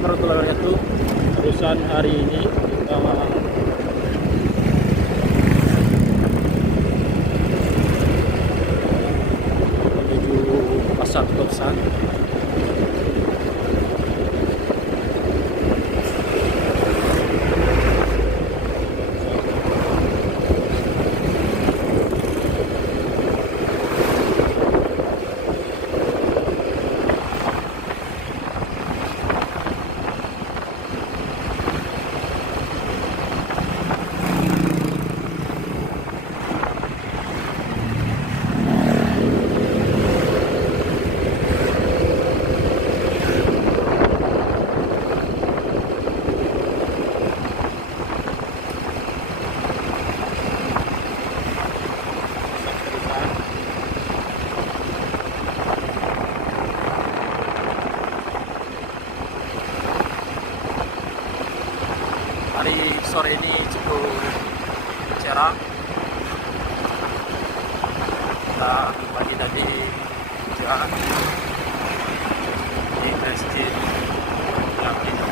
warahmatullahi wabarakatuh. Terusan hari ini kita menuju pasar Kosan. Hari sore ini cukup cerah. Kita pagi tadi hujan di masjid yang ini.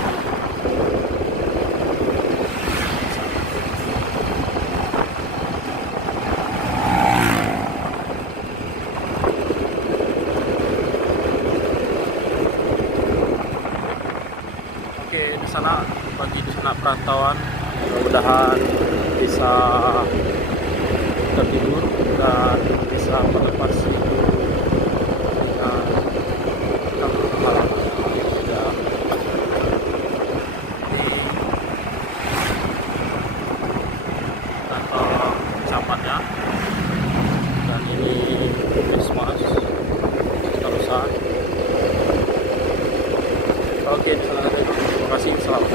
Oke, di sana bagi di sana perantauan, mudah-mudahan bisa tertidur dan bisa melepasi dengan malam ya. Di kantor camatnya, dan ini Christmas Terusan. Oke, di sana terima kasih, selamat.